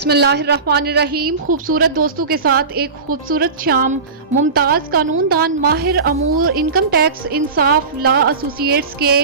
बिस्मिल्लाहिर्रहमानिर्रहीम। खूबसूरत दोस्तों के साथ एक खूबसूरत शाम। मुमताज कानूनदान, माहिर अमूर, इनकम टैक्स, इंसाफ लॉ एसोसिएट्स के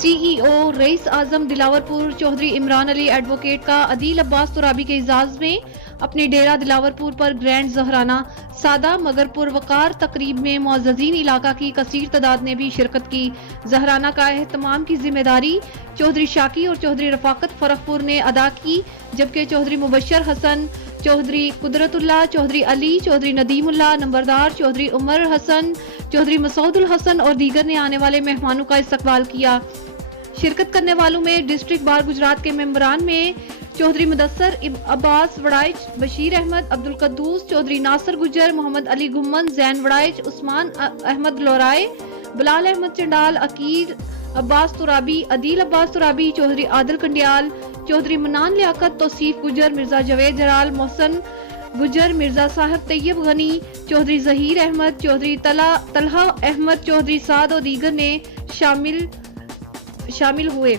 CEO रईस आजम दिलावरपुर चौधरी इमरान अली एडवोकेट का अदील अब्बास तुराबी के एजाज में अपने डेरा दिलावरपुर पर ग्रैंड जहराना सादा मगर पुरवकार तकरीब में मुअज़्ज़ज़ीन इलाका की कसीर तादाद ने भी शिरकत की। जहराना का एहतमाम की जिम्मेदारी चौधरी शाकी और चौधरी रफाकत फरखपुर ने अदा की, जबकि चौधरी मुबशर हसन, चौधरी कुदरतुल्लाह, चौधरी अली, चौधरी नदीमुल्लाह नंबरदार, चौधरी उमर हसन, चौधरी मसूदुल हसन और दीगर ने आने वाले मेहमानों का इस्तकबाल किया। शिरकत करने वालों में डिस्ट्रिक्ट बार गुजरात के मेंबरान में चौधरी मुदस्सर अब्बास वड़ाइच, बशीर अहमद, अब्दुल कद्दूस, चौधरी नासर गुजर, मोहम्मद अली गुम्मन, जैन वड़ाइच, उस्मान अहमद लोराय, बिलाल अहमद चंडाल, अकीर अब्बास तुराबी, अदील अब्बास तुराबी, चौधरी आदिल कंडियाल, चौधरी मनान लियाकत, तौसीफ गुजर, मिर्जा जवेद जलाल, मोहसन गुजर, मिर्जा साहब तैयब गनी, चौधरी जहीर अहमद, चौधरी तलहा अहमद, चौधरी साद और दीगर ने शामिल हुए।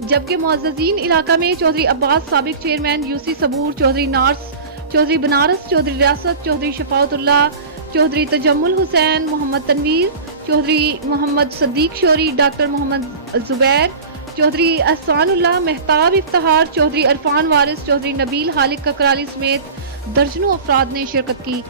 जबकि मुअज़्ज़ज़ीन इलाका में चौधरी अब्बास, साबिक चेयरमैन UC सबूर, चौधरी नार्स, चौधरी बनारस, चौधरी रियासत, चौधरी शफाउतुल्लाह, चौधरी तजम्मुल हुसैन, मोहम्मद तनवीर, चौधरी मोहम्मद सदीक शोरी, डॉक्टर मोहम्मद जुबैर, चौधरी अहसानुल्लाह, मेहताब इफ्तिहार, चौधरी इरफान वारिस, चौधरी नबील हालिक ककराली समेत दर्जनों अफराद ने शिरकत की।